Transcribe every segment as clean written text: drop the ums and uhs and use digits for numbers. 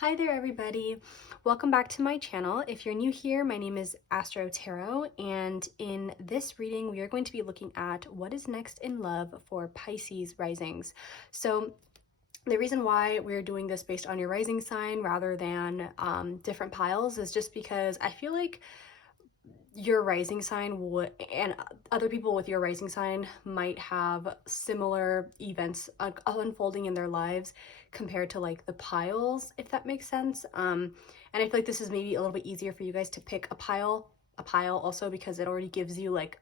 Hi there, everybody. Welcome back to my channel. If you're new here, my name is Astro Tarot, and in this reading, we are going to be looking at what is next in love for Pisces risings. So the reason why we're doing this based on your rising sign rather than different piles is just because I feel like your rising sign would, and other people with your rising sign might have similar events unfolding in their lives compared to like the piles, if that makes sense. And I feel like this is maybe a little bit easier for you guys to pick a pile also because it already gives you like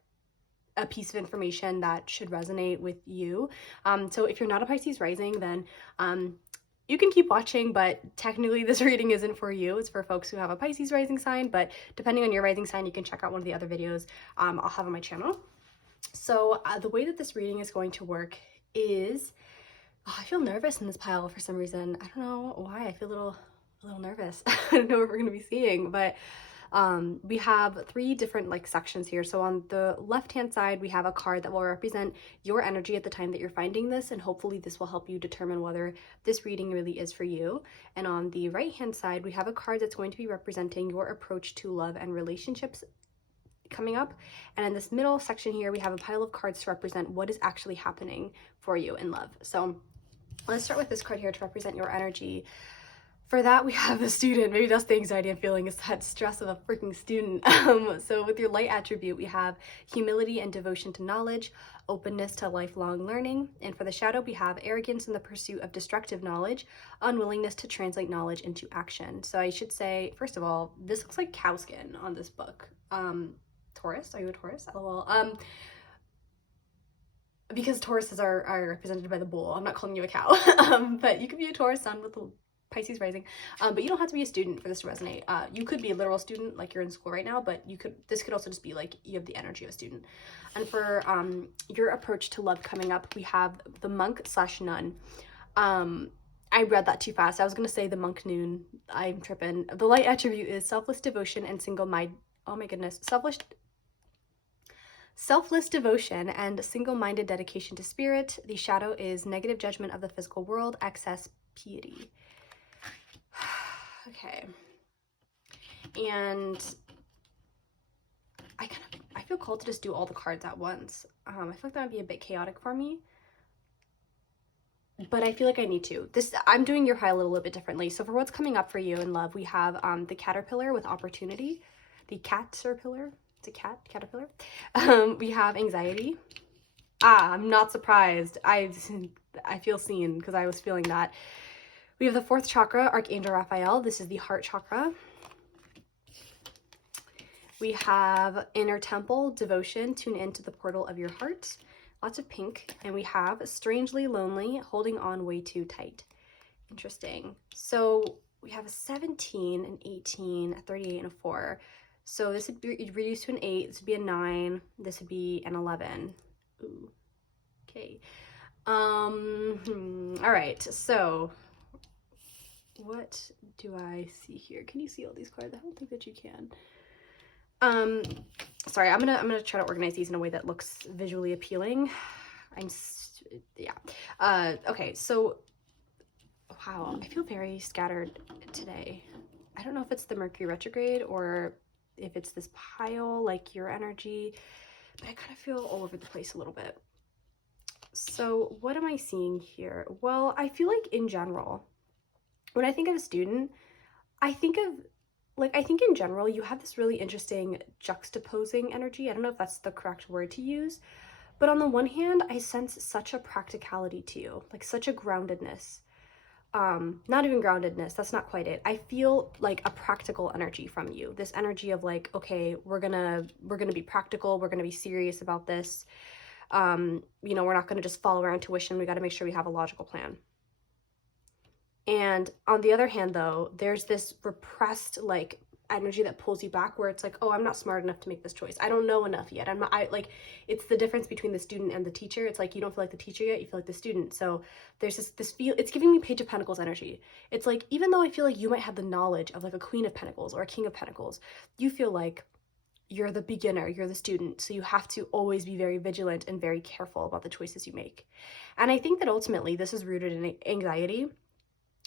a piece of information that should resonate with you. So if you're not a Pisces rising, then you can keep watching, but technically this reading isn't for you. It's for folks who have a Pisces rising sign, but depending on your rising sign, you can check out one of the other videos I'll have on my channel. So the way that this reading is going to work is, I feel nervous in this pile for some reason. I don't know why, I feel a little nervous. I don't know what we're gonna be seeing, but we have three different like sections here. So on the left hand side, we have a card that will represent your energy at the time that you're finding this, and hopefully this will help you determine whether this reading really is for you. And on the right hand side, we have a card that's going to be representing your approach to love and relationships coming up. And in this middle section here, we have a pile of cards to represent what is actually happening for you in love. So let's start with this card here to represent your energy. For that, we have the student. Maybe that's the anxiety I'm feeling, is that stress of a freaking student. So with your light attribute, we have humility and devotion to knowledge, openness to lifelong learning. And for the shadow, we have arrogance in the pursuit of destructive knowledge, unwillingness to translate knowledge into action. So I should say, first of all, this looks like cow skin on this book. Taurus, are you a Taurus? LOL. Because Tauruses are represented by the bull, I'm not calling you a cow. But you could be a Taurus sun with a Pisces rising, but you don't have to be a student for this to resonate. You could be a literal student, like you're in school right now, but this could also just be like you have the energy of a student. And for your approach to love coming up, we have the monk / nun. I read that too fast. I was gonna say the monk noon. I'm tripping. The light attribute is selfless devotion and single-minded. Oh my goodness, selfless devotion and single-minded dedication to spirit. The shadow is negative judgment of the physical world, excess piety. Okay. And I feel called to just do all the cards at once. I feel like that would be a bit chaotic for me, but I feel like I need to. I'm doing your pile a little bit differently. So for what's coming up for you in love, we have the caterpillar with opportunity, the caterpillar. It's a caterpillar. We have anxiety. I'm not surprised. I feel seen because I was feeling that. We have the fourth chakra, Archangel Raphael. This is the heart chakra. We have inner temple, devotion, tune into the portal of your heart. Lots of pink. And we have strangely lonely, holding on way too tight. Interesting. So we have a 17, an 18, a 38, and a 4. So this would be reduced to an 8. This would be a 9. This would be an 11. Ooh. Okay. All right. So what do I see here? Can you see all these cards? I don't think that you can. Sorry, I'm gonna try to organize these in a way that looks visually appealing. Okay, so wow, I feel very scattered today. I don't know if it's the Mercury retrograde or if it's this pile, like your energy, but I kind of feel all over the place a little bit. So what am I seeing here? Well, I feel like in general, when I think of a student, I think in general, you have this really interesting juxtaposing energy. I don't know if that's the correct word to use, but on the one hand, I sense such a practicality to you, like such a groundedness. Not even groundedness, that's not quite it. I feel like a practical energy from you. This energy of like, okay, we're gonna be practical, we're gonna be serious about this. You know, we're not gonna just follow our intuition, we gotta make sure we have a logical plan. And on the other hand, though, there's this repressed like energy that pulls you back where it's like, oh, I'm not smart enough to make this choice. I don't know enough yet. It's the difference between the student and the teacher. It's like, you don't feel like the teacher yet, you feel like the student. So there's this feel, it's giving me Page of Pentacles energy. It's like, even though I feel like you might have the knowledge of like a Queen of Pentacles or a King of Pentacles, you feel like you're the beginner, you're the student. So you have to always be very vigilant and very careful about the choices you make. And I think that ultimately this is rooted in anxiety.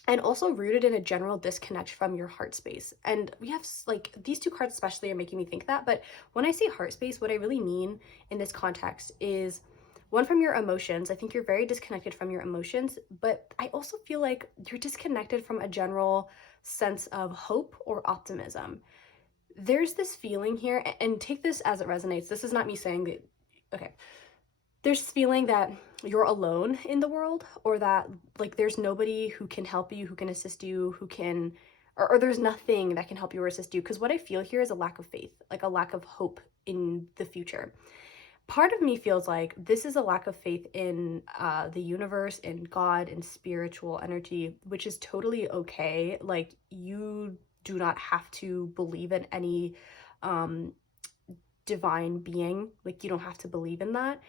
and also rooted in a general disconnect from your heart space. And we have like these two cards especially are making me think that, but when I say heart space, what I really mean in this context is one, from your emotions. I think you're very disconnected from your emotions, but I also feel like you're disconnected from a general sense of hope or optimism. There's this feeling here, and take this as it resonates. This is not me saying that, okay, there's this feeling that you're alone in the world, or that like there's nobody who can help you, who can assist you, who can, or there's nothing that can help you or assist you. Because what I feel here is a lack of faith, like a lack of hope in the future. Part of me feels like this is a lack of faith in the universe, in God, in spiritual energy, which is totally okay. Like, you do not have to believe in any um, divine being. Like, you don't have to believe in that.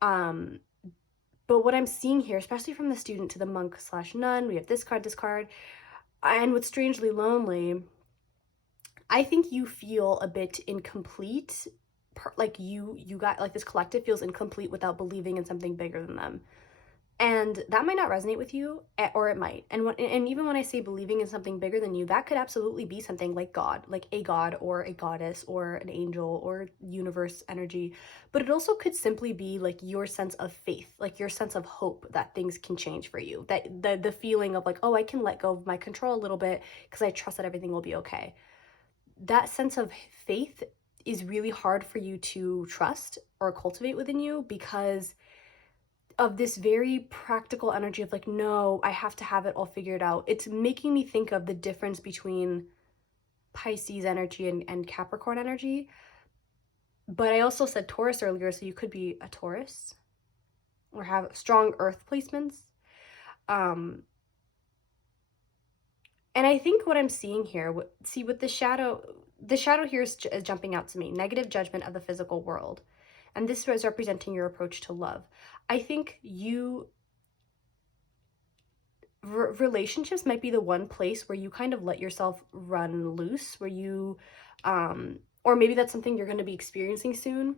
Um, but what I'm seeing here, especially from the student to the monk slash nun, we have this card, and with strangely lonely, I think you feel a bit incomplete. Like you got like this collective feels incomplete without believing in something bigger than them. And that might not resonate with you, or it might. And even when I say believing in something bigger than you, that could absolutely be something like God, like a god or a goddess or an angel or universe energy. But it also could simply be like your sense of faith, like your sense of hope that things can change for you. That the feeling of like, oh, I can let go of my control a little bit because I trust that everything will be okay. That sense of faith is really hard for you to trust or cultivate within you because of this very practical energy of like, no, I have to have it all figured out. It's making me think of the difference between Pisces energy and Capricorn energy. But I also said Taurus earlier, so you could be a Taurus or have strong earth placements. And I think what I'm seeing here, see with the shadow here is jumping out to me. Negative judgment of the physical world. And this was representing your approach to love. I think relationships might be the one place where you kind of let yourself run loose, where you, or maybe that's something you're going to be experiencing soon,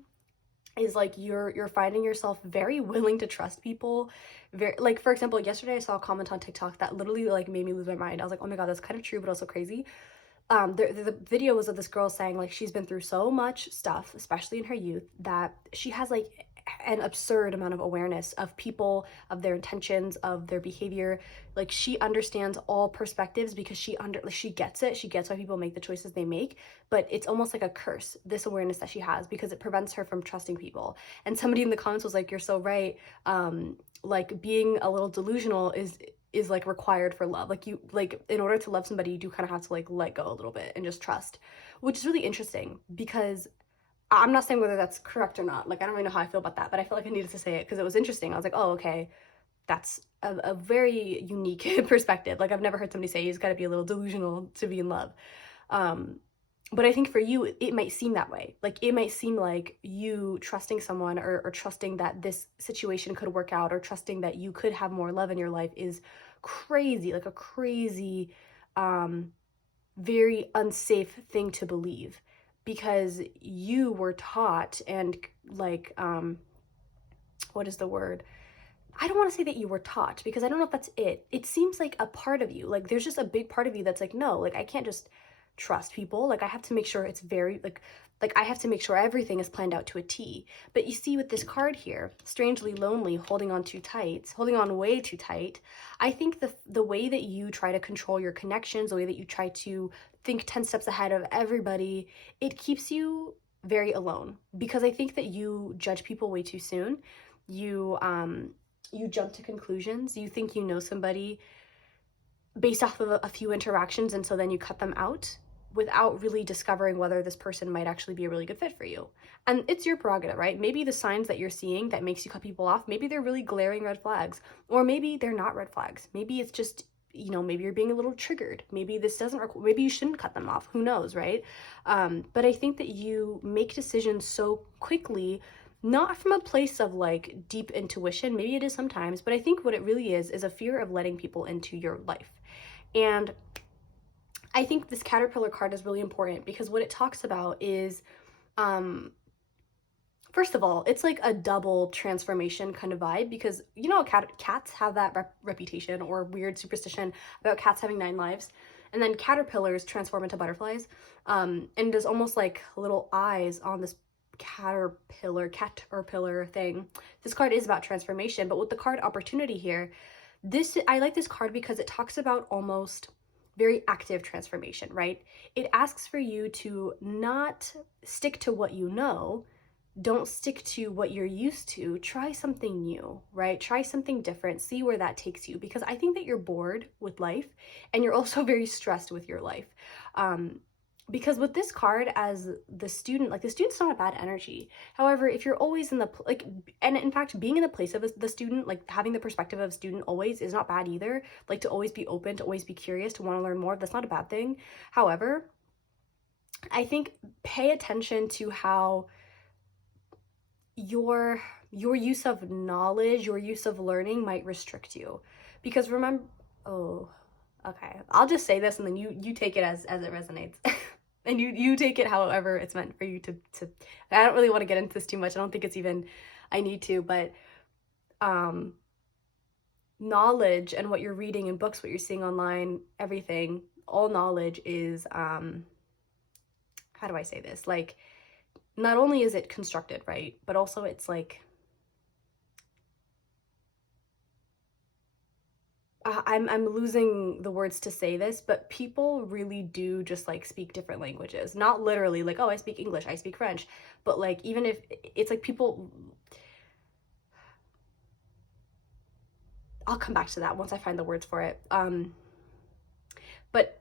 is like you're finding yourself very willing to trust people. Very, like, for example, yesterday I saw a comment on TikTok that literally like made me lose my mind. I was like, oh my God, that's kind of true, but also crazy. The video was of this girl saying like she's been through so much stuff, especially in her youth, that she has like an absurd amount of awareness of people, of their intentions, of their behavior. Like, she understands all perspectives because she gets it. She gets why people make the choices they make, but it's almost like a curse, this awareness that she has, because it prevents her from trusting people. And somebody in the comments was like, you're so right. Like, being a little delusional is like required for love. Like, you, like, in order to love somebody, you do kind of have to like let go a little bit and just trust, which is really interesting because I'm not saying whether that's correct or not. Like, I don't really know how I feel about that, but I felt like I needed to say it because it was interesting. I was like, oh, okay, that's a very unique perspective. Like, I've never heard somebody say you just got to be a little delusional to be in love. But I think for you, it might seem that way. Like, it might seem like you trusting someone, or trusting that this situation could work out, or trusting that you could have more love in your life is crazy, like a crazy, very unsafe thing to believe, because you were taught, and like, what is the word? I don't want to say that you were taught, because I don't know if that's it. It seems like a part of you, like there's just a big part of you that's like, no, like I can't just trust people. Like, I have to make sure it's very like I have to make sure everything is planned out to a T. But you see with this card here, strangely lonely, holding on too tight, holding on way too tight. I think the way that you try to control your connections, the way that you try to think 10 steps ahead of everybody, it keeps you very alone, because I think that you judge people way too soon. You jump to conclusions. You think you know somebody based off of a few interactions, and so then you cut them out without really discovering whether this person might actually be a really good fit for you. And it's your prerogative, right? Maybe the signs that you're seeing that makes you cut people off, maybe they're really glaring red flags, or maybe they're not red flags. Maybe it's just, you know, maybe you're being a little triggered. Maybe this doesn't maybe you shouldn't cut them off. Who knows, right? But I think that you make decisions so quickly, not from a place of like deep intuition. Maybe it is sometimes, but I think what it really is a fear of letting people into your life. And I think this Caterpillar card is really important, because what it talks about is first of all, it's like a double transformation kind of vibe, because you know cats have that reputation or weird superstition about cats having 9 lives, and then caterpillars transform into butterflies, and there's almost like little eyes on this caterpillar thing. This card is about transformation, but with the card opportunity here, I like this card because it talks about almost very active transformation, right? It asks for you to not stick to what you know. Don't stick to what you're used to. Try something new, right? Try something different. See where that takes you, because I think that you're bored with life and you're also very stressed with your life. Because with this card as the student, like the student's not a bad energy. However, if you're always in the, like, and in fact, being in the place of the student, like having the perspective of student always is not bad either. Like to always be open, to always be curious, to want to learn more, that's not a bad thing. However, I think pay attention to how your use of knowledge, your use of learning might restrict you. Because remember, oh, okay, I'll just say this and then you take it as it resonates. And you take it however it's meant for you to I don't really want to get into this too much. I don't think it's even I need to, but knowledge and what you're reading in books, what you're seeing online, everything, all knowledge is how do I say this? Like, not only is it constructed, right, but also it's like I'm losing the words to say this, but people really do just like speak different languages. Not literally like, oh, I speak English, I speak French, but like even if it's like people, I'll come back to that once I find the words for it. But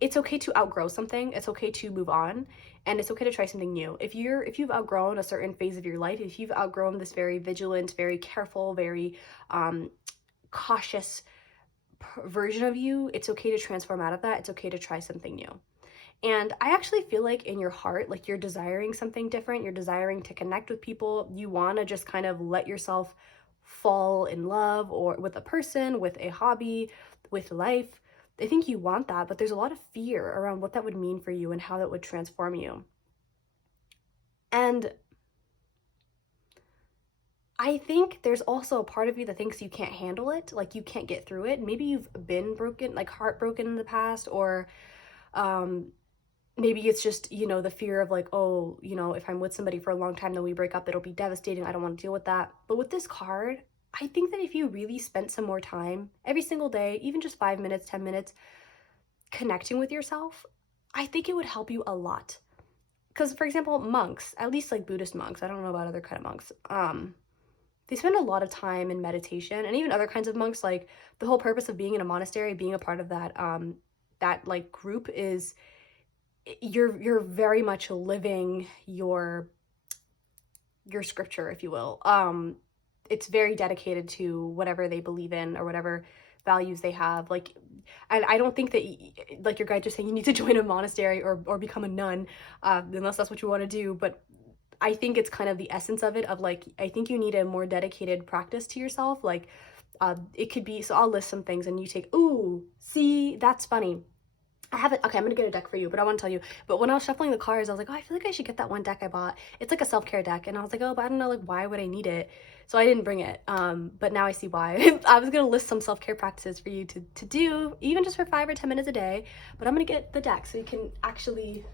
it's okay to outgrow something. It's okay to move on, and it's okay to try something new. If you've outgrown a certain phase of your life, if you've outgrown this very vigilant, very careful, very cautious version of you, it's okay to transform out of that. It's okay to try something new. And I actually feel like in your heart, like you're desiring something different. You're desiring to connect with people. You want to just kind of let yourself fall in love, or with a person, with a hobby, with life. I think you want that, but there's a lot of fear around what that would mean for you and how that would transform you. And I think there's also a part of you that thinks you can't handle it, like you can't get through it. Maybe you've been broken, like heartbroken in the past, or maybe it's just, you know, the fear of like, oh, you know, if I'm with somebody for a long time, then we break up, it'll be devastating. I don't want to deal with that. But with this card, I think that if you really spent some more time every single day, even just 5 minutes, 10 minutes, connecting with yourself, I think it would help you a lot. Because, for example, monks, at least like Buddhist monks, I don't know about other kind of monks, they spend a lot of time in meditation, and even other kinds of monks, like the whole purpose of being in a monastery, being a part of that that like group is you're very much living your scripture, if you will. It's very dedicated to whatever they believe in or whatever values they have. Like, and I don't think that like your guide just saying you need to join a monastery or become a nun, unless that's what you want to do. But I think it's kind of the essence of it, of like, I think you need a more dedicated practice to yourself. Like, it could be, so I'll list some things and you take, ooh, see, that's funny. I haven't, okay, I'm gonna get a deck for you, but I want to tell you, but when I was shuffling the cards, I was like, oh, I feel like I should get that one deck I bought. It's like a self-care deck, and I was like, oh, but I don't know, like, why would I need it? So I didn't bring it, but now I see why. I was gonna list some self-care practices for you to do, even just for 5 or 10 minutes a day, but I'm gonna get the deck so you can actually,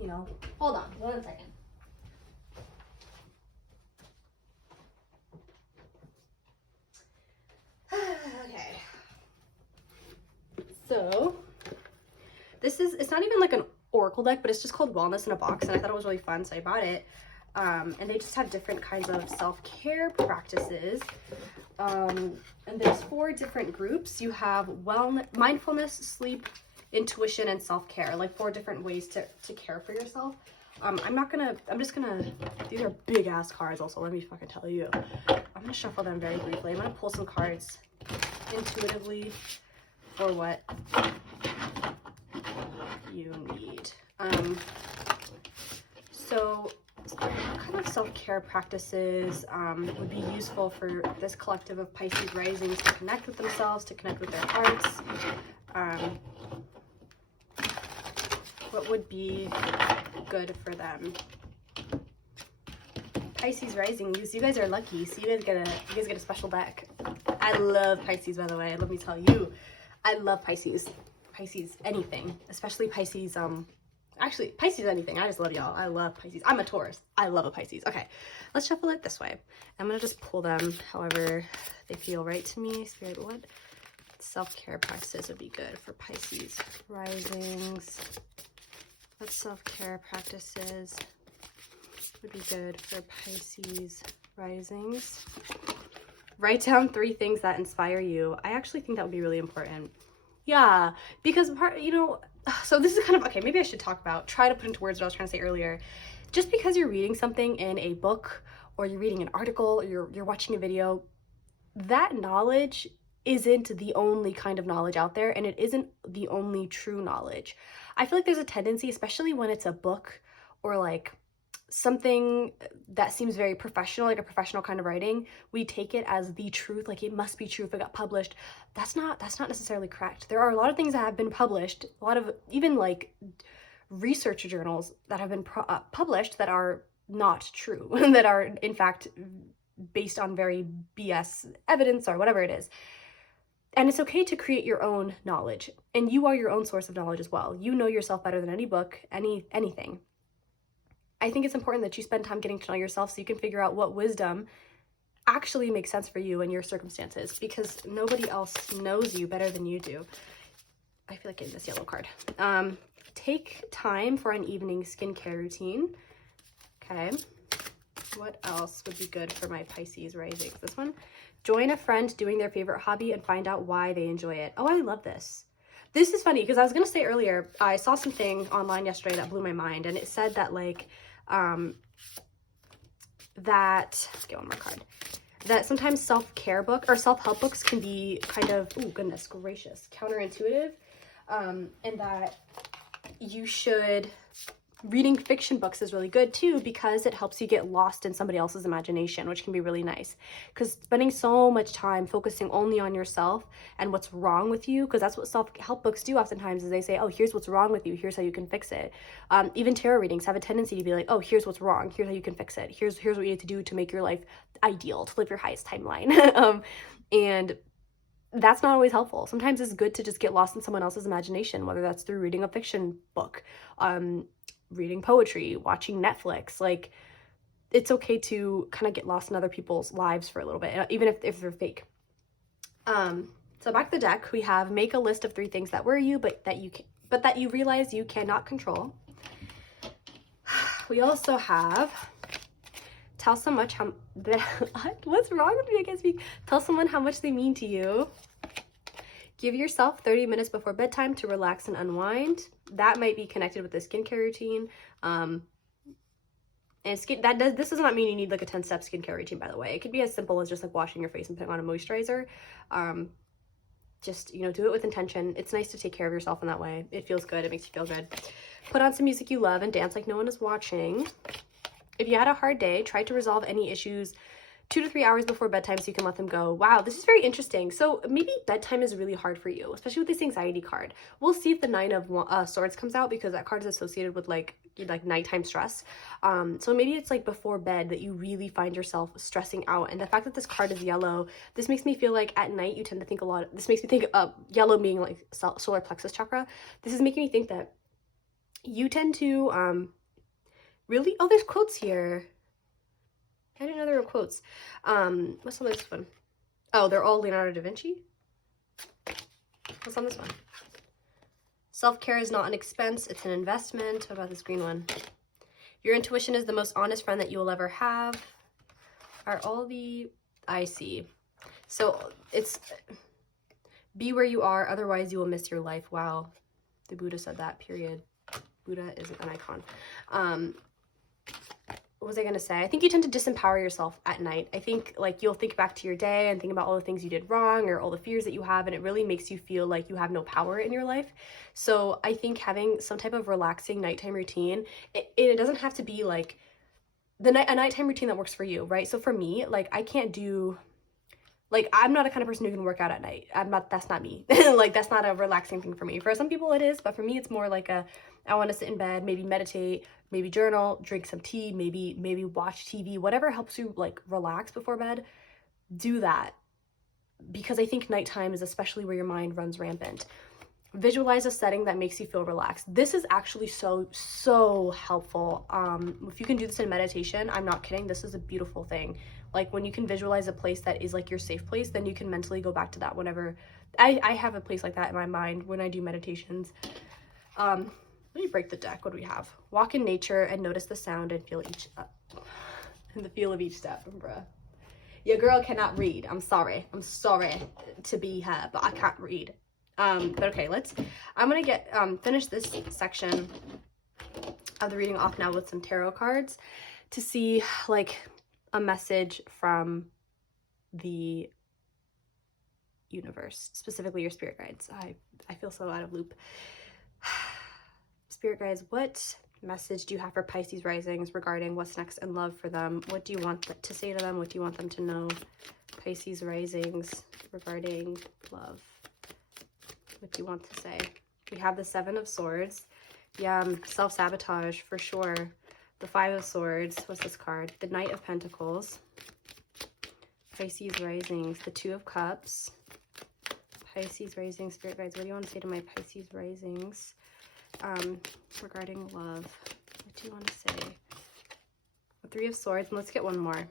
you know, hold on, 1 second. Okay. So, it's not even like an oracle deck, but it's just called Wellness in a Box, and I thought it was really fun, so I bought it. And they just have different kinds of self-care practices. And there's 4 different groups. You have mindfulness, sleep, intuition, and self-care, like 4 different ways to care for yourself. These are big ass cards also, let me fucking tell you. I'm gonna shuffle them very briefly. I'm gonna pull some cards intuitively for what you need. So kind of self-care practices would be useful for this collective of Pisces risings to connect with themselves, to connect with their hearts. What would be good for them? Pisces risings. You guys are lucky, so you guys get a special deck. I love Pisces, by the way. Let me tell you, I love Pisces. Pisces anything, especially Pisces. Actually, Pisces anything. I just love y'all. I love Pisces. I'm a Taurus. I love a Pisces. Okay, let's shuffle it this way. I'm gonna just pull them however they feel right to me. Spirit, what self-care practices would be good for Pisces risings? What self-care practices would be good for Pisces risings? Write down 3 things that inspire you. I actually think that would be really important. Yeah, because so this is kind of, okay, maybe I should try to put into words what I was trying to say earlier. Just because you're reading something in a book, or you're reading an article, or you're watching a video, that knowledge isn't the only kind of knowledge out there, and it isn't the only true knowledge. I feel like there's a tendency, especially when it's a book or like something that seems very professional, like a professional kind of writing, we take it as the truth, like it must be true if it got published. That's not necessarily correct. There are a lot of things that have been published, a lot of even like research journals that have been published that are not true, that are in fact based on very BS evidence or whatever it is. And it's okay to create your own knowledge, and you are your own source of knowledge as well. You know yourself better than any book, anything. I think it's important that you spend time getting to know yourself so you can figure out what wisdom actually makes sense for you and your circumstances, because nobody else knows you better than you do. I feel like getting this yellow card. Take time for an evening skincare routine. Okay. What else would be good for my Pisces risings? This one. Join a friend doing their favorite hobby and find out why they enjoy it. Oh, I love this. This is funny because I was going to say earlier, I saw something online yesterday that blew my mind, and it said that like, let's get one more card, that sometimes self-care book or self-help books can be kind of, oh goodness gracious, counterintuitive, and that you should, reading fiction books is really good too, because it helps you get lost in somebody else's imagination, which can be really nice. Because spending so much time focusing only on yourself and what's wrong with you, because that's what self-help books do oftentimes, is they say, oh, here's what's wrong with you, here's how you can fix it. Even tarot readings have a tendency to be like, oh, here's what's wrong, here's how you can fix it, here's what you need to do to make your life ideal, to live your highest timeline. And that's not always helpful. Sometimes it's good to just get lost in someone else's imagination, whether that's through reading a fiction book, reading poetry, watching Netflix. Like, it's okay to kind of get lost in other people's lives for a little bit, even if they're fake. So back to the deck, we have make a list of 3 things that worry you, but that you realize you cannot control. We also have tell someone what's wrong with me? I can't speak. Tell someone how much they mean to you. Give yourself 30 minutes before bedtime to relax and unwind. That might be connected with the skincare routine. And this does not mean you need like a 10-step skincare routine, by the way. It could be as simple as just like washing your face and putting on a moisturizer. Just, do it with intention. It's nice to take care of yourself in that way. It feels good. It makes you feel good. Put on some music you love and dance like no one is watching. If you had a hard day, try to resolve any issues 2 to 3 hours before bedtime so you can let them go. Wow, this is very interesting. So maybe bedtime is really hard for you, especially with this anxiety card. We'll see if the 9 of Swords comes out, because that card is associated with like nighttime stress. So maybe it's like before bed that you really find yourself stressing out. And the fact that this card is yellow, this makes me feel like at night you tend to think a lot. This makes me think of yellow being like solar plexus chakra. This is making me think that you tend to really, oh, there's quotes here. I didn't know there were quotes. What's on this one? Oh, they're all Leonardo da Vinci. What's on this one? Self-care is not an expense, it's an investment. What about this green one? Your intuition is the most honest friend that you will ever have. Are all the... I see. So it's... Be where you are, otherwise you will miss your life. Wow. The Buddha said that, period. Buddha is an icon. What was I going to say? I think you tend to disempower yourself at night. I think like you'll think back to your day and think about all the things you did wrong or all the fears that you have, and it really makes you feel like you have no power in your life. So I think having some type of relaxing nighttime routine, it doesn't have to be like a nighttime routine that works for you, right? So for me, like I can't do Like, I'm not a kind of person who can work out at night. That's not me. Like, that's not a relaxing thing for me. For some people it is, but for me it's more like I want to sit in bed, maybe meditate, maybe journal, drink some tea, maybe watch TV, whatever helps you like relax before bed, do that. Because I think nighttime is especially where your mind runs rampant. Visualize a setting that makes you feel relaxed. This is actually so helpful. If you can do this in meditation, I'm not kidding, this is a beautiful thing. Like, when you can visualize a place that is like your safe place, then you can mentally go back to that whenever. I have a place like that in my mind when I do meditations. Let me break the deck. What do we have? Walk in nature and notice the sound and feel and the feel of each step. Bruh. Your girl cannot read. I'm sorry to be her, but I can't read. But okay, I'm gonna get finish this section of the reading off now with some tarot cards to see like a message from the universe, specifically your spirit guides. I feel so out of loop. Spirit guides, what message do you have for Pisces risings regarding what's next in love for them? What do you want to say to them? What do you want them to know? Pisces risings regarding love. What do you want to say? We have the Seven of Swords. Yeah, self-sabotage for sure. The Five of Swords. What's this card? The Knight of Pentacles. Pisces risings. The Two of Cups. Pisces risings. Spirit guides, what do you want to say to my Pisces risings regarding love? What do you want to say? The Three of Swords. And let's get one more.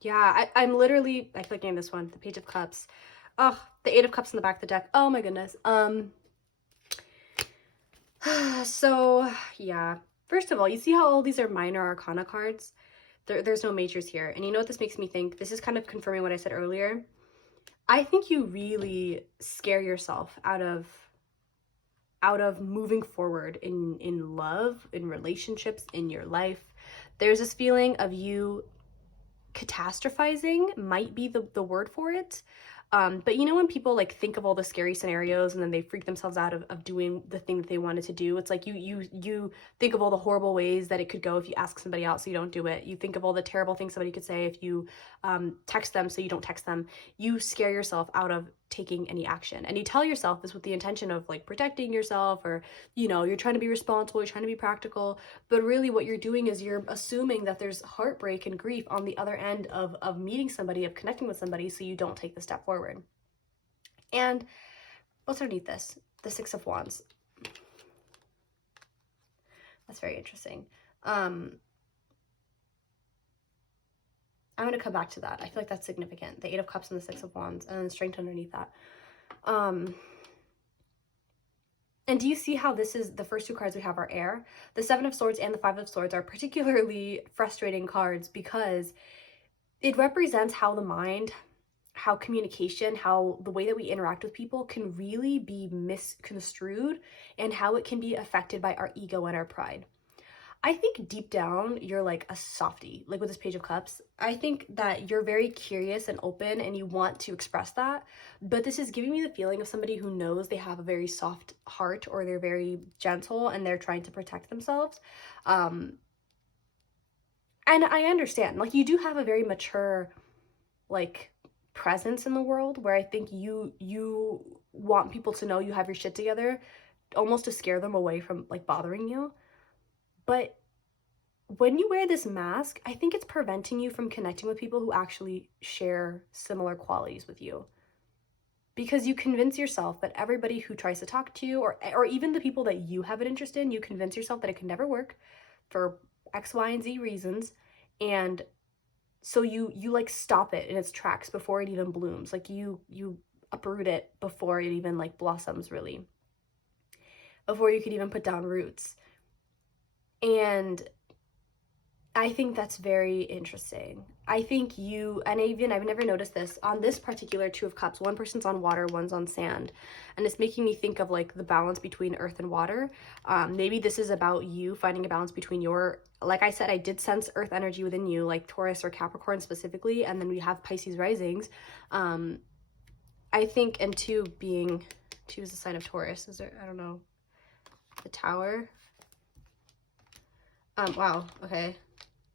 Yeah, I'm literally clicking this one. The Page of Cups. Oh, the Eight of Cups in the back of the deck. Oh my goodness. So yeah, first of all, you see how all these are minor arcana cards? There's no majors here. And you know what this makes me think? This is kind of confirming what I said earlier. I think you really scare yourself out of moving forward in love, in relationships, in your life. There's this feeling of you catastrophizing, might be the word for it. But you know when people like think of all the scary scenarios and then they freak themselves out of doing the thing that they wanted to do? It's like you think of all the horrible ways that it could go if you ask somebody out so you don't do it. You think of all the terrible things somebody could say if you text them so you don't text them. You scare yourself out of taking any action. And you tell yourself this with the intention of like protecting yourself, or, you know, you're trying to be responsible, you're trying to be practical. But really what you're doing is you're assuming that there's heartbreak and grief on the other end of meeting somebody, of connecting with somebody, so you don't take the step forward. And what's underneath this? The Six of Wands. That's very interesting. I'm going to come back to that. I feel like that's significant. The Eight of Cups and the Six of Wands, and then the Strength underneath that. And do you see how this is, the first two cards we have are air? The Seven of Swords and the Five of Swords are particularly frustrating cards because it represents how the mind, how communication, how the way that we interact with people can really be misconstrued, and how it can be affected by our ego and our pride. I think deep down, you're like a softie, like with this Page of Cups. I think that you're very curious and open and you want to express that. But this is giving me the feeling of somebody who knows they have a very soft heart, or they're very gentle and they're trying to protect themselves. And I understand, like, you do have a very mature, like, presence in the world where I think you want people to know you have your shit together, almost to scare them away from, like, bothering you. But when you wear this mask, I think it's preventing you from connecting with people who actually share similar qualities with you. Because you convince yourself that everybody who tries to talk to you, or even the people that you have an interest in, you convince yourself that it can never work for X, Y, and Z reasons. And so you like stop it in its tracks before it even blooms. Like you uproot it before it even like blossoms, really. Before you could even put down roots. And I think that's very interesting. I think I've never noticed this, on this particular Two of Cups, one person's on water, one's on sand. And it's making me think of like the balance between earth and water. Maybe this is about you finding a balance between like I said, I did sense earth energy within you, like Taurus or Capricorn specifically. And then we have Pisces risings. I think, and two is the sign of Taurus. Is there, I don't know, the Tower. Wow, okay.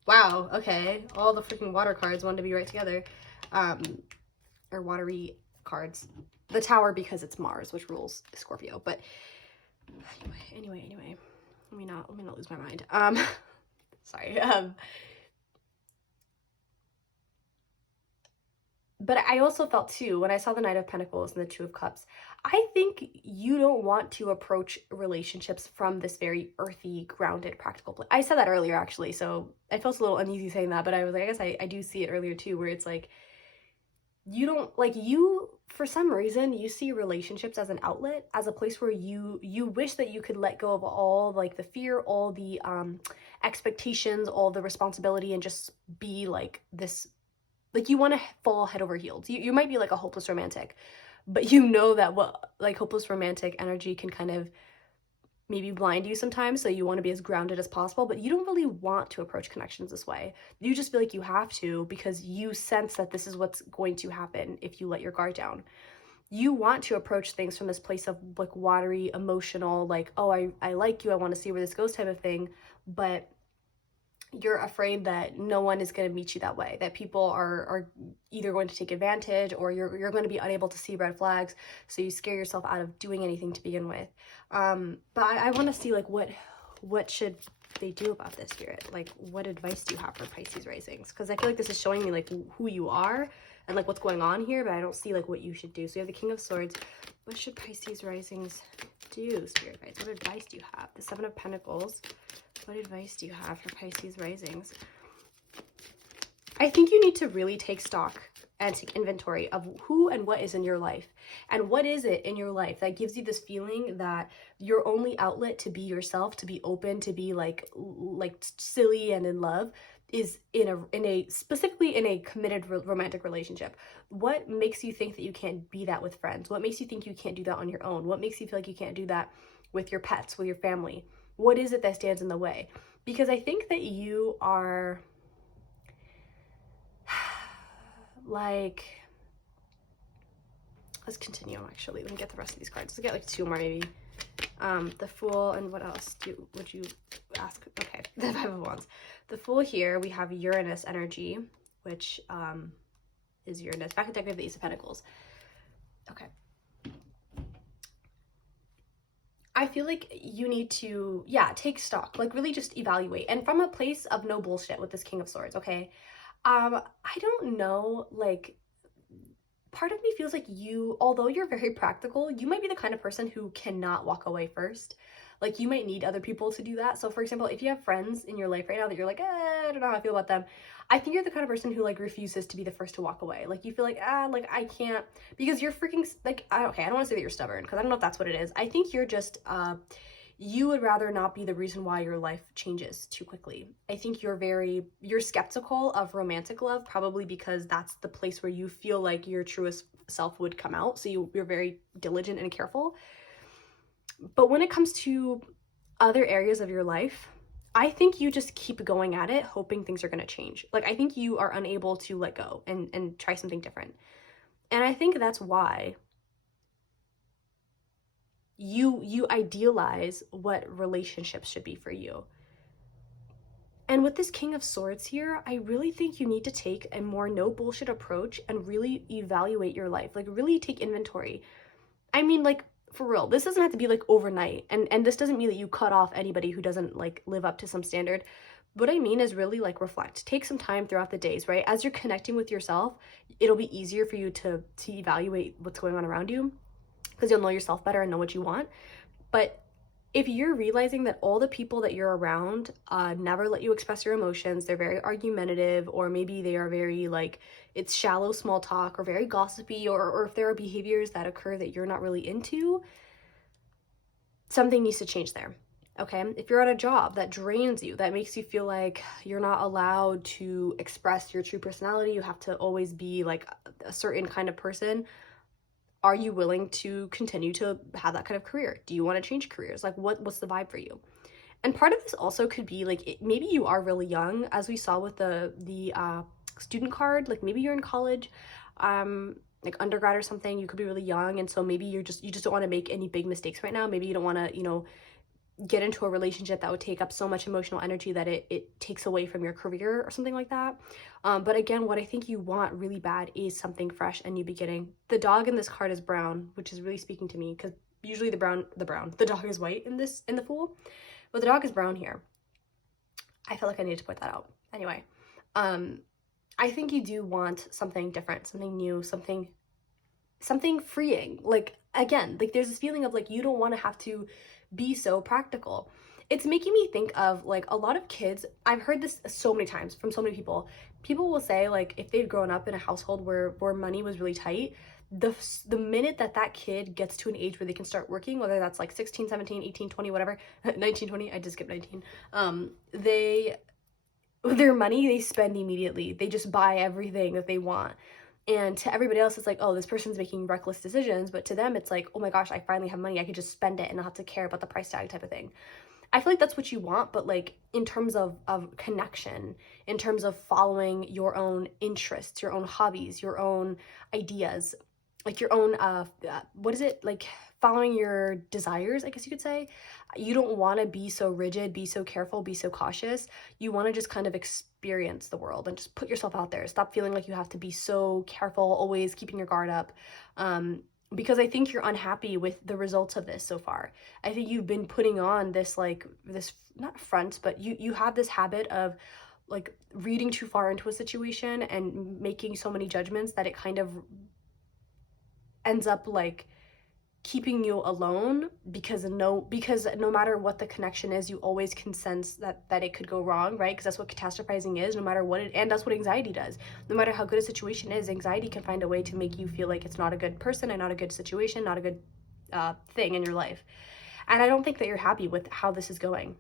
Wow, okay. All the freaking water cards wanted to be right together. Or watery cards. The Tower because it's Mars, which rules Scorpio. But anyway. Let me not lose my mind. Sorry. But I also felt too, when I saw the Knight of Pentacles and the Two of Cups, I think you don't want to approach relationships from this very earthy, grounded, practical place. I said that earlier, actually, so I felt a little uneasy saying that, but I was like, I guess I do see it earlier too, where it's like, you don't, like, you, for some reason, you see relationships as an outlet, as a place where you wish that you could let go of all, like, the fear, all the expectations, all the responsibility, and just be, like, this, like, you want to fall head over heels. You might be like a hopeless romantic, but you know that what, like, hopeless romantic energy can kind of maybe blind you sometimes, so you want to be as grounded as possible, but you don't really want to approach connections this way. You just feel like you have to because you sense that this is what's going to happen if you let your guard down. You want to approach things from this place of, like, watery, emotional, like, oh, I like you, I want to see where this goes type of thing, but you're afraid that no one is going to meet you that way, that people are either going to take advantage or you're going to be unable to see red flags, so you scare yourself out of doing anything to begin with. But I want to see, like, what should they do about this, Spirit? Like, what advice do you have for Pisces risings? Because I feel like this is showing me, like, who you are and, like, what's going on here, but I don't see, like, what you should do. So you have the King of Swords. What should Pisces risings do, Spirit guides? What advice do you have? The Seven of Pentacles. What advice do you have for Pisces risings? I think you need to really take stock and take inventory of who and what is in your life. And what is it in your life that gives you this feeling that your only outlet to be yourself, to be open, to be like silly and in love is in a specifically in a committed romantic relationship. What makes you think that you can't be that with friends? What makes you think you can't do that on your own? What makes you feel like you can't do that with your pets, with your family? What is it that stands in the way? Because I think that you are like, let's continue actually. Let me get the rest of these cards. Let's get like two more maybe. The Fool, and what else would you ask? Okay, the Five of Wands. The Fool here, we have Uranus energy, which is Uranus. Back in deck, we have the Ace of Pentacles. Okay. I feel like you need to, yeah, take stock, like really just evaluate, and from a place of no bullshit with this King of Swords, okay? I don't know, like, part of me feels like you, although you're very practical, you might be the kind of person who cannot walk away first. Like, you might need other people to do that. So for example, if you have friends in your life right now that you're like, I don't know how I feel about them, I think you're the kind of person who, like, refuses to be the first to walk away. Like, you feel like, like, I can't, because you're freaking, like, okay, I don't want to say that you're stubborn, because I don't know if that's what it is. I think you're just, you would rather not be the reason why your life changes too quickly. I think you're skeptical of romantic love, probably because that's the place where you feel like your truest self would come out. So you're very diligent and careful. But when it comes to other areas of your life, I think you just keep going at it, hoping things are going to change. Like, I think you are unable to let go and try something different. And I think that's why you idealize what relationships should be for you. And with this King of Swords here, I really think you need to take a more no bullshit approach and really evaluate your life. Like, really take inventory. I mean, like, for real, this doesn't have to be like overnight, and this doesn't mean that you cut off anybody who doesn't, like, live up to some standard. What I mean is really, like, reflect. Take some time throughout the days, right? As you're connecting with yourself, it'll be easier for you to evaluate what's going on around you, because you'll know yourself better and know what you want. But if you're realizing that all the people that you're around never let you express your emotions, they're very argumentative, or maybe they are very, like, it's shallow small talk, or very gossipy, or if there are behaviors that occur that you're not really into, something needs to change there, okay? If you're at a job that drains you, that makes you feel like you're not allowed to express your true personality, you have to always be like a certain kind of person, are you willing to continue to have that kind of career? Do you want to change careers? Like, what's the vibe for you? And part of this also could be like, maybe you are really young, as we saw with the student card. Like, maybe you're in college, like undergrad or something. You could be really young, and so maybe you just don't want to make any big mistakes right now. Maybe you don't want to, get into a relationship that would take up so much emotional energy that it takes away from your career or something like that. But again, what I think you want really bad is something fresh and new beginning. The dog in this card is brown, which is really speaking to me, because usually the dog is white in the Fool, but the dog is brown here. I feel like I need to point that out. Anyway, I think you do want something different, something new, something freeing. Like, again, like there's this feeling of like you don't want to have to be so practical. It's making me think of like a lot of kids. I've heard this so many times from so many people. People will say like if they've grown up in a household where money was really tight, the minute that kid gets to an age where they can start working, whether that's like 16, 17, 18, 20, whatever, 19, 20, I just skipped 19, their money they spend immediately. They just buy everything that they want. And to everybody else, it's like, oh, this person's making reckless decisions. But to them, it's like, oh my gosh, I finally have money. I could just spend it and not have to care about the price tag type of thing. I feel like that's what you want, but like in terms of connection, in terms of following your own interests, your own hobbies, your own ideas, like your own, what is it? Like following your desires, I guess you could say. You don't want to be so rigid, be so careful, be so cautious. You want to just kind of experience the world and just put yourself out there. Stop feeling like you have to be so careful, always keeping your guard up. Because I think you're unhappy with the results of this so far. I think you've been putting on this, like, this, not front, but you have this habit of, like, reading too far into a situation and making so many judgments that it kind of ends up, like, keeping you alone because no matter what the connection is, you always can sense that it could go wrong, right? Because that's what catastrophizing is, no matter what and that's what anxiety does. No matter how good a situation is, anxiety can find a way to make you feel like it's not a good person and not a good situation, not a good thing in your life. And I don't think that you're happy with how this is going.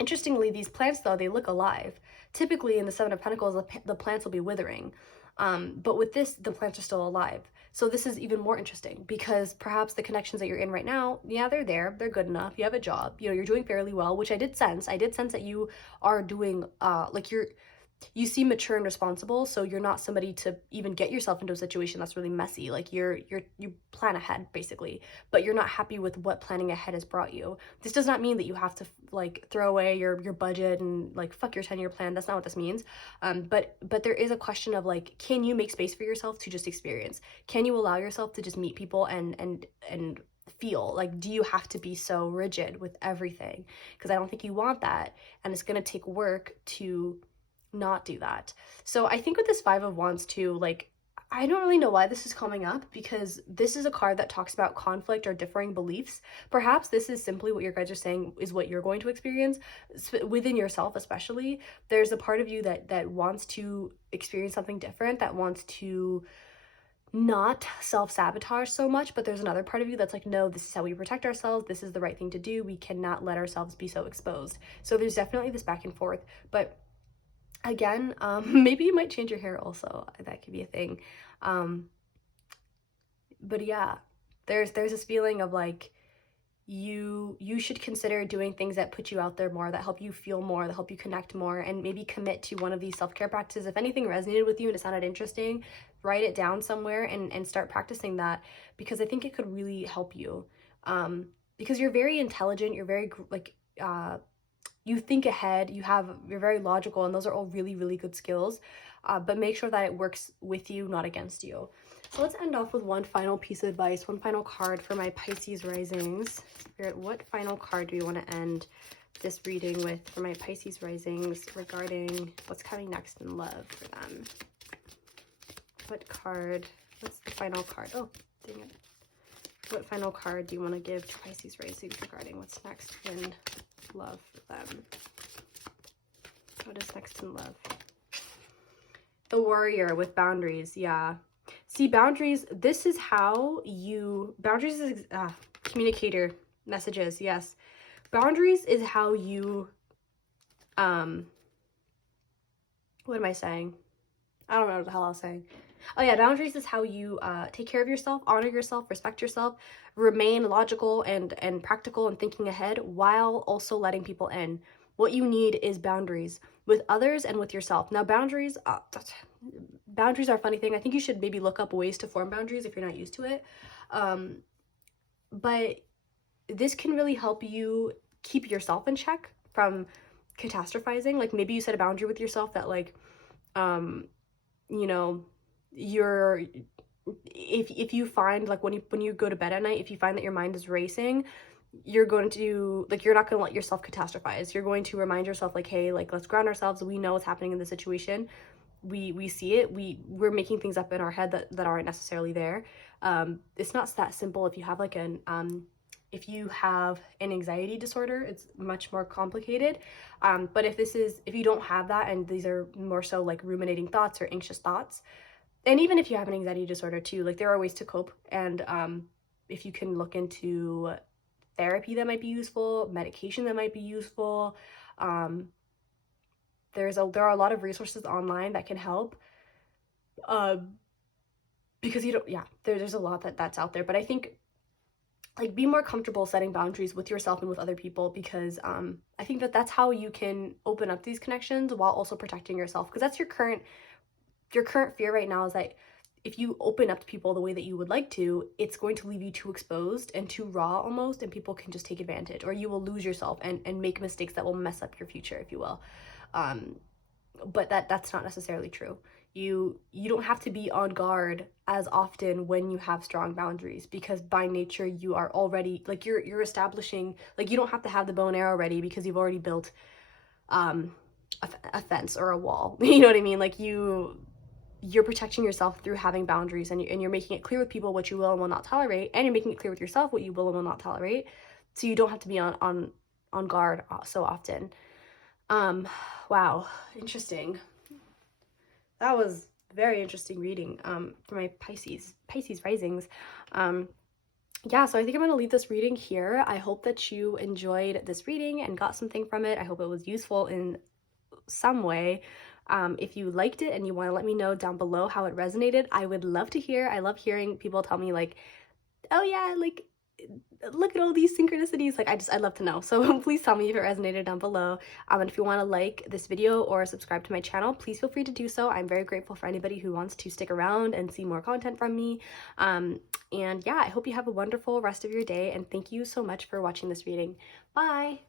Interestingly, these plants, though, they look alive. Typically in the Seven of Pentacles, the plants will be withering. But with this, the plants are still alive. So this is even more interesting because perhaps the connections that you're in right now, yeah, they're there, they're good enough, you have a job, you know, you're doing fairly well, which I did sense that you are doing, like you seem mature and responsible, so you're not somebody to even get yourself into a situation that's really messy. Like you plan ahead basically, but you're not happy with what planning ahead has brought you. This does not mean that you have to like throw away your budget and like fuck your 10-year plan. That's not what this means. But there is a question of like, can you make space for yourself to just experience? Can you allow yourself to just meet people and feel like, do you have to be so rigid with everything? Because I don't think you want that, and it's going to take work to not do that. So I think with this Five of Wands too, like, I don't really know why this is coming up, because this is a card that talks about conflict or differing beliefs. Perhaps this is simply what your guys are saying is what you're going to experience within yourself. Especially, there's a part of you that wants to experience something different, that wants to not self-sabotage so much, but there's another part of you that's like, no, this is how we protect ourselves, this is the right thing to do, we cannot let ourselves be so exposed. So there's definitely this back and forth. But again, maybe you might change your hair also. That could be a thing. But yeah, there's this feeling of like you should consider doing things that put you out there more, that help you feel more, that help you connect more, and maybe commit to one of these self-care practices. If anything resonated with you and it sounded interesting, write it down somewhere and start practicing that, because I think it could really help you. Because you're very intelligent, you're very like you think ahead, you're very logical, and those are all really, really good skills. But make sure that it works with you, not against you. So let's end off with one final piece of advice, one final card for my Pisces risings. Spirit, what final card do we want to end this reading with for my Pisces risings regarding what's coming next in love for them? What's the final card? Oh, dang it. What final card do you want to give to Pisces risings regarding what's next in love for them? What is next in love? The Warrior with boundaries. Yeah. See, boundaries, this is how you, boundaries is communicator messages. Yes. Boundaries is how you, what am I saying? I don't know what the hell I was saying. Oh yeah, boundaries is how you take care of yourself, honor yourself, respect yourself, remain logical and practical and thinking ahead while also letting people in. What you need is boundaries with others and with yourself. Now, boundaries are a funny thing. I think you should maybe look up ways to form boundaries if you're not used to it. But this can really help you keep yourself in check from catastrophizing. Like maybe you set a boundary with yourself that like, you know, you're, if you find like when you go to bed at night, if you find that your mind is racing, you're going to like, you're not going to let yourself catastrophize. You're going to remind yourself like, hey, like let's ground ourselves. We know what's happening in the situation. We see it. We're making things up in our head that aren't necessarily there. It's not that simple. If you have like if you have an anxiety disorder, it's much more complicated. But if you don't have that, and these are more so like ruminating thoughts or anxious thoughts, and even if you have an anxiety disorder too, like there are ways to cope. And if you can look into therapy, that might be useful, medication that might be useful. There are a lot of resources online that can help. Because there's a lot that's out there. But I think like be more comfortable setting boundaries with yourself and with other people, because I think that's how you can open up these connections while also protecting yourself. Because that's your current fear right now, is that if you open up to people the way that you would like to, it's going to leave you too exposed and too raw almost, and people can just take advantage, or you will lose yourself and make mistakes that will mess up your future, if you will. But that's not necessarily true. You don't have to be on guard as often when you have strong boundaries, because by nature you are already like you're establishing, like you don't have to have the bow and arrow ready because you've already built a fence or a wall. You know what I mean? Like you're protecting yourself through having boundaries, and you're making it clear with people what you will and will not tolerate, and you're making it clear with yourself what you will and will not tolerate, so you don't have to be on guard so often. Wow, interesting. That was very interesting reading for my Pisces risings. Yeah, so I think I'm going to leave this reading here. I hope that you enjoyed this reading and got something from it. I hope it was useful in some way. If you liked it and you want to let me know down below how it resonated, I would love to hear. I love hearing people tell me like, oh yeah, like look at all these synchronicities. Like I'd love to know. So please tell me if it resonated down below. And if you want to like this video or subscribe to my channel, please feel free to do so. I'm very grateful for anybody who wants to stick around and see more content from me. And yeah, I hope you have a wonderful rest of your day, and thank you so much for watching this reading. Bye.